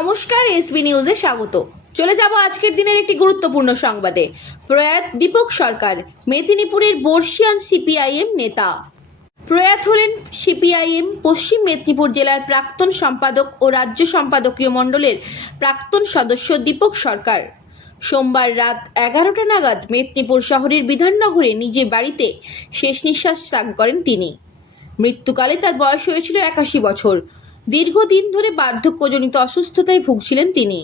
নমস্কার এসবি নিউজে স্বাগত। চলে যাব আজকের দিনের একটি গুরুত্বপূর্ণ সংবাদে। প্রয়াত দীপক সরকার, মেদিনীপুরের বর্ষিয়ান সিপিআইএম নেতা। প্রয়াত হলেন সিপিআইএম পশ্চিম মেদিনীপুর জেলার প্রাক্তন সম্পাদক ও রাজ্য সম্পাদকীয় মণ্ডলের প্রাক্তন সদস্য দীপক সরকার। সোমবার রাত এগারোটা নাগাদ মেদিনীপুর শহরের বিধাননগরে নিজে বাড়িতে শেষ নিঃশ্বাস ত্যাগ করেন তিনি। মৃত্যুকালে তার বয়স হয়েছিল একাশি বছর। দীর্ঘদিন ধরে বার্ধক্যজনিত অসুস্থতায় ভুগছিলেন তিনি।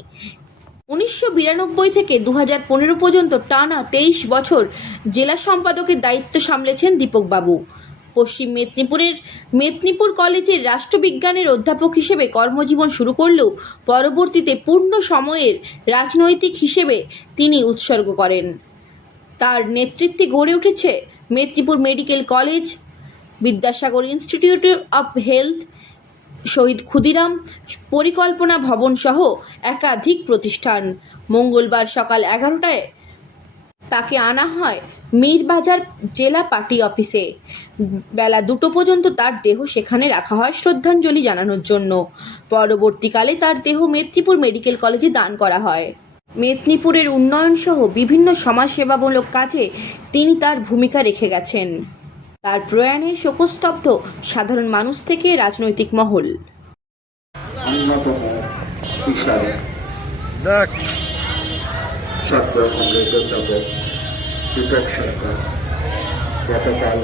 উনিশশো বিরানব্বই থেকে দু পনেরো পর্যন্ত টানা তেইশ বছর জেলা সম্পাদকের দায়িত্ব সামলেছেন দীপকবাবু। পশ্চিম মেদিনীপুরের মেদিনীপুর কলেজের রাষ্ট্রবিজ্ঞানের অধ্যাপক হিসেবে কর্মজীবন শুরু করলেও পরবর্তীতে পূর্ণ সময়ের রাজনৈতিক হিসেবে তিনি উৎসর্গ করেন। তার নেতৃত্বে গড়ে উঠেছে Medinipur medical college, Vidyasagar institute of health Shahid Khudiram, Parikalpana Bhavan সহ একাধিক প্রতিষ্ঠান। মঙ্গলবার সকাল এগারোটায় তাকে আনা হয় মীরবাজার জেলা পার্টি অফিসে। বেলা দুটো পর্যন্ত তার দেহ সেখানে রাখা হয় শ্রদ্ধাঞ্জলি জানানোর জন্য। পরবর্তীকালে তার দেহ মেদিনীপুর মেডিকেল কলেজে দান করা হয়। মেদিনীপুরের উন্নয়ন সহ বিভিন্ন সমাজসেবামূলক কাজে তিনি তার ভূমিকা রেখে গেছেন। তার প্রয়াণে শোকস্তব্ধ সাধারণ মানুষ থেকে রাজনৈতিক মহল। কংগ্রেস সরকার গতকাল